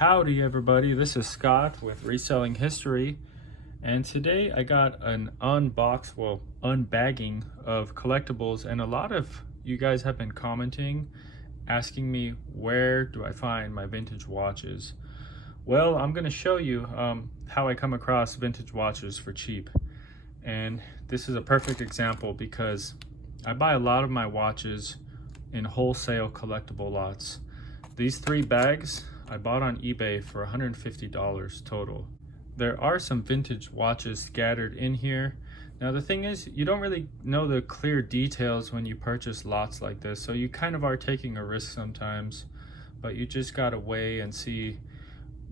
Howdy everybody, this is Scott with Reselling History, and today I got an unbagging of collectibles, and a lot of you guys have been commenting, asking me where do I find my vintage watches. Well, I'm going to show you how I come across vintage watches for cheap, and this is a perfect example because I buy a lot of my watches in wholesale collectible lots. These 3 bags I bought on eBay for $150 total. There are some vintage watches scattered in here. Now the thing is, you don't really know the clear details when you purchase lots like this, so you kind of are taking a risk sometimes, but you just gotta weigh and see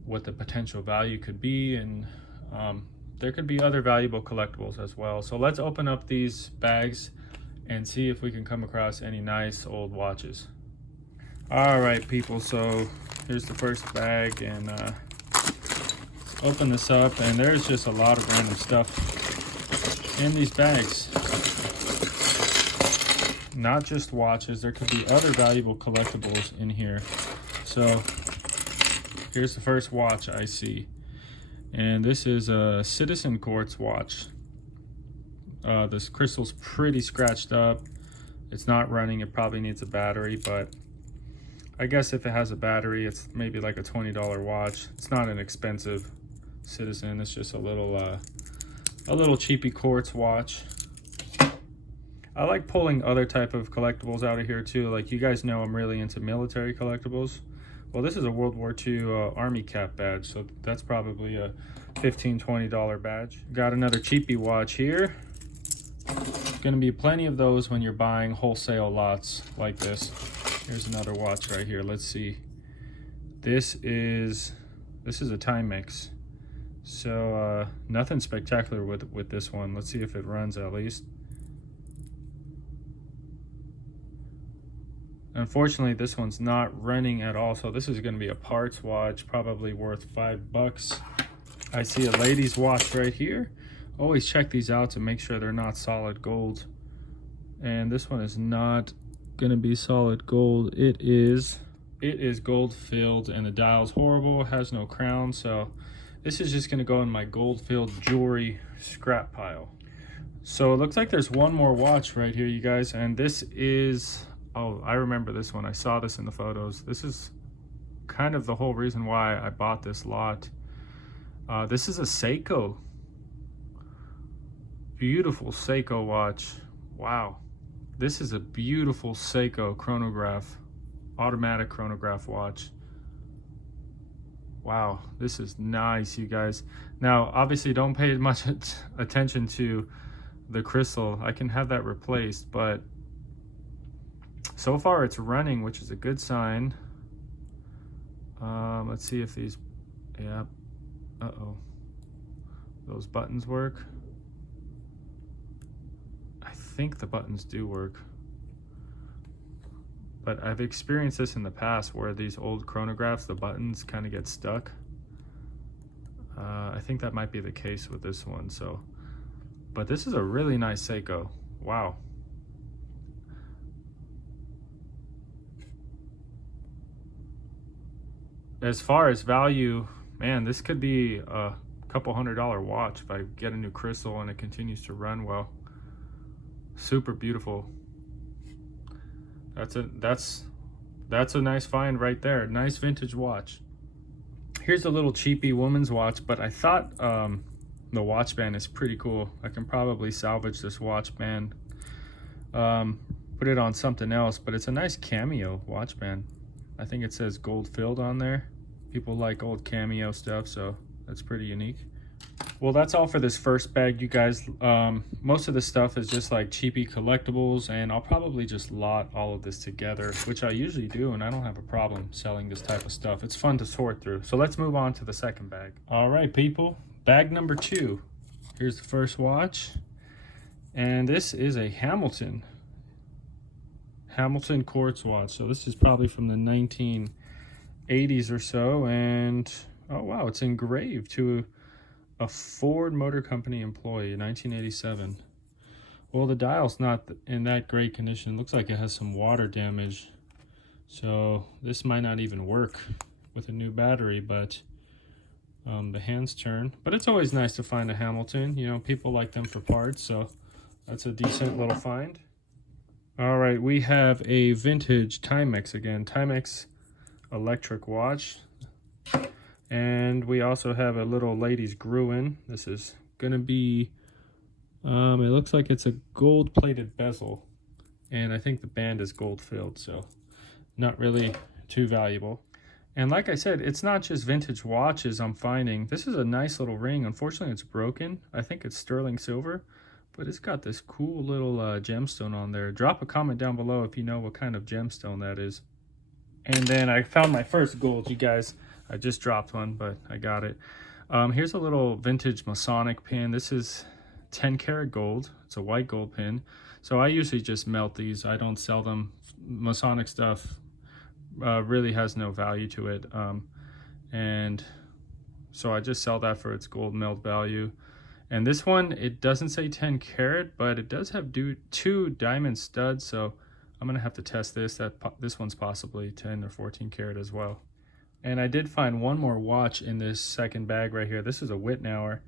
what the potential value could be, and there could be other valuable collectibles as well. So let's open up these bags and see if we can come across any nice old watches. All right, people, so here's the first bag, and let's open this up, and there's just a lot of random stuff in these bags. Not just watches, there could be other valuable collectibles in here. So here's the first watch I see, and this is a Citizen Quartz watch. This crystal's pretty scratched up. It's not running, it probably needs a battery, but I guess if it has a battery, it's maybe like a $20 watch. It's not an expensive Citizen. It's just a little cheapy quartz watch. I like pulling other type of collectibles out of here too. Like, you guys know I'm really into military collectibles. Well, this is a World War II Army cap badge, so that's probably a $15, $20 badge. Got another cheapy watch here. Going to be plenty of those when you're buying wholesale lots like this. Here's another watch right here. Let's see. This is a Timex. So nothing spectacular with this one. Let's see if it runs at least. Unfortunately, this one's not running at all. So this is going to be a parts watch, probably worth $5. I see a ladies watch right here. Always check these out to make sure they're not solid gold. And this one is not gonna be solid gold. It is gold filled, and the dial's horrible, has no crown, so this is just gonna go in my gold filled jewelry scrap pile. So it looks like there's one more watch right here, you guys, and this is, oh, I remember this one. I saw this in the photos. This is kind of the whole reason why I bought this lot. This is a Seiko. Beautiful Seiko watch. Wow. This is a beautiful Seiko chronograph, automatic chronograph watch. Wow, this is nice, you guys. Now, obviously, don't pay much attention to the crystal. I can have that replaced, but so far it's running, which is a good sign. Let's see if these, yeah, those buttons work. I think the buttons do work, but I've experienced this in the past where these old chronographs, the buttons kind of get stuck. I think that might be the case with this one. So, but this is a really nice Seiko. Wow. As far as value, man, this could be a couple $100 watch if I get a new crystal and it continues to run well. Super beautiful. That's a nice find right there. Nice vintage watch. Here's a little cheapy woman's watch, but I thought the watch band is pretty cool. I can probably salvage this watch band, put it on something else, but it's a nice cameo watch band. I think it says gold filled on there. People like old cameo stuff, so that's pretty unique. Well, that's all for this first bag, you guys. Most of the stuff is just like cheapy collectibles, and I'll probably just lot all of this together, which I usually do, and I don't have a problem selling this type of stuff. It's fun to sort through. So let's move on to the second bag. All right, people, bag number 2. Here's the first watch, and this is a Hamilton quartz watch. So this is probably from the 1980s or so, and oh wow, it's engraved to a Ford Motor Company employee, 1987. Well, the dial's not in that great condition. It looks like it has some water damage, so this might not even work. with a new battery, but the hands turn. But it's always nice to find a Hamilton. You know, people like them for parts, so that's a decent little find. All right, we have a vintage Timex again, Timex electric watch. And we also have a little ladies Gruen. This is gonna be, it looks like it's a gold plated bezel. And I think the band is gold filled, so not really too valuable. And like I said, it's not just vintage watches I'm finding. This is a nice little ring. Unfortunately, it's broken. I think it's sterling silver, but it's got this cool little gemstone on there. Drop a comment down below if you know what kind of gemstone that is. And then I found my first gold, you guys. I just dropped one, but I got it. Here's a little vintage Masonic pin. This is 10 karat gold. It's a white gold pin. So I usually just melt these. I don't sell them. Masonic stuff really has no value to it. And so I just sell that for its gold melt value. And this one, it doesn't say 10 karat, but it does have two diamond studs. So I'm gonna have to test this. This one's possibly 10 or 14 karat as well. And I did find one more watch in this second bag right here. This is a Wittnauer,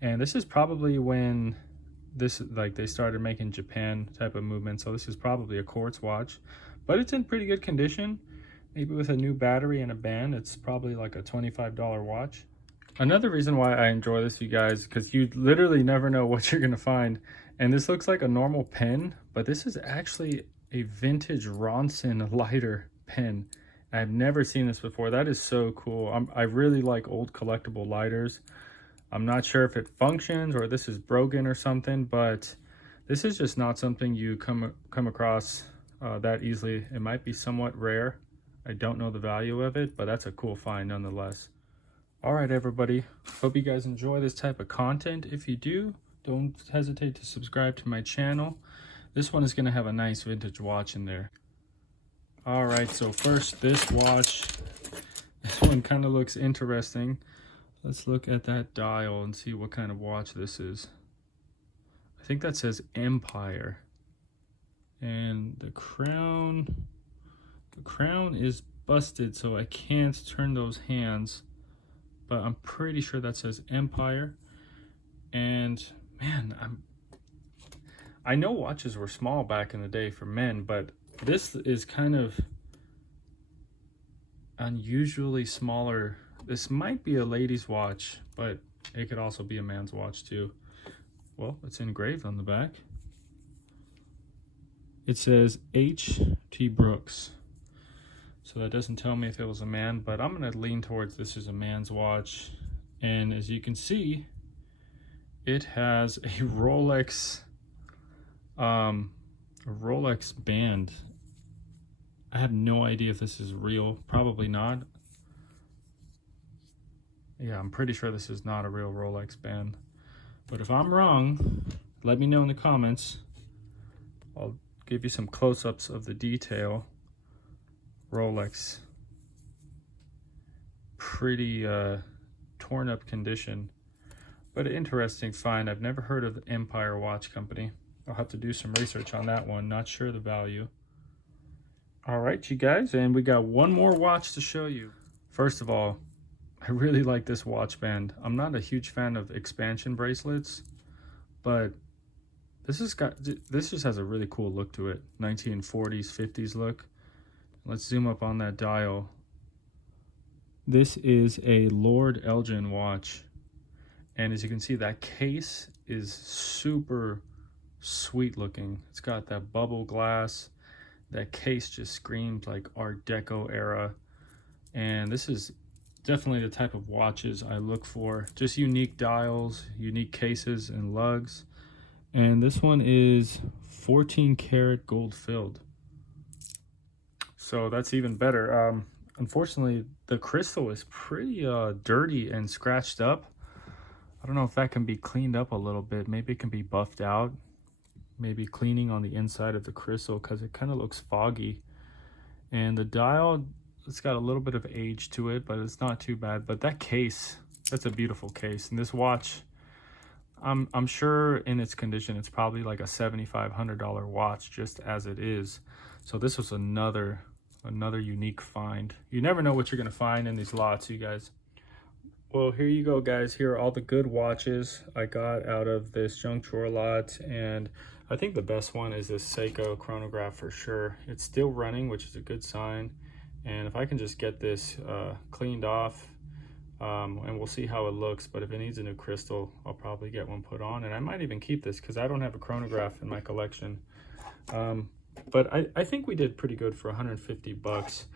and this is probably when they started making Japan type of movement. So this is probably a quartz watch, but it's in pretty good condition. Maybe with a new battery and a band, it's probably like a $25 watch. Another reason why I enjoy this, you guys, because you literally never know what you're gonna find. And this looks like a normal pen, but this is actually a vintage Ronson lighter pen. I've never seen this before. That is so cool. I really like old collectible lighters. I'm not sure if it functions or this is broken or something, but this is just not something you come across that easily. It might be somewhat rare. I don't know the value of it, but that's a cool find nonetheless. All right, everybody. Hope you guys enjoy this type of content. If you do, don't hesitate to subscribe to my channel. This one is going to have a nice vintage watch in there. All right, so first this watch. This one kind of looks interesting. Let's look at that dial and see what kind of watch this is. I think that says Empire. And the crown is busted, so I can't turn those hands, but I'm pretty sure that says Empire. And man, I know watches were small back in the day for men, but this is kind of unusually smaller. This might be a lady's watch, but it could also be a man's watch too. Well, it's engraved on the back. It says H.T. Brooks. So that doesn't tell me if it was a man, but I'm gonna lean towards this is a man's watch. And as you can see, it has a Rolex band. I have no idea if this is real. Probably not. Yeah, I'm pretty sure this is not a real Rolex band. But if I'm wrong, let me know in the comments. I'll give you some close-ups of the detail. Rolex. Pretty torn up condition. But an interesting find. I've never heard of the Empire Watch Company. I'll have to do some research on that one. Not sure the value. All right, you guys, and we got one more watch to show you. First of all, I really like this watch band. I'm not a huge fan of expansion bracelets, but this just has a really cool look to it. 1940s, 50s look. Let's zoom up on that dial. This is a Lord Elgin watch. And as you can see, that case is super sweet looking. It's got that bubble glass. That case just screams like Art Deco era. And this is definitely the type of watches I look for. Just unique dials, unique cases and lugs. And this one is 14 karat gold filled. So that's even better. Unfortunately, the crystal is pretty dirty and scratched up. I don't know if that can be cleaned up a little bit. Maybe it can be buffed out. Maybe cleaning on the inside of the crystal because it kind of looks foggy. And the dial, it's got a little bit of age to it, but it's not too bad. But that case, that's a beautiful case. And this watch, I'm sure in its condition, it's probably like a $7,500 watch just as it is. So this was another another unique find. You never know what you're gonna find in these lots, you guys. Well, here you go, guys. Here are all the good watches I got out of this junk drawer lot, and I think the best one is this Seiko chronograph for sure. It's still running, which is a good sign. And if I can just get this cleaned off, and we'll see how it looks, but if it needs a new crystal, I'll probably get one put on, and I might even keep this because I don't have a chronograph in my collection. But I think we did pretty good for 150 bucks.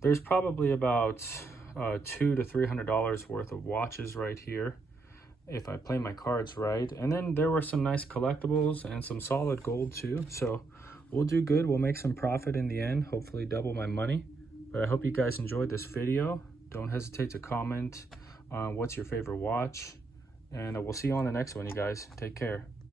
There's probably about $200 to $300 worth of watches right here if I play my cards right. And then there were some nice collectibles and some solid gold too. So we'll do good. We'll make some profit in the end, hopefully double my money. But I hope you guys enjoyed this video. Don't hesitate to comment on what's your favorite watch. And we'll see you on the next one, you guys. Take care.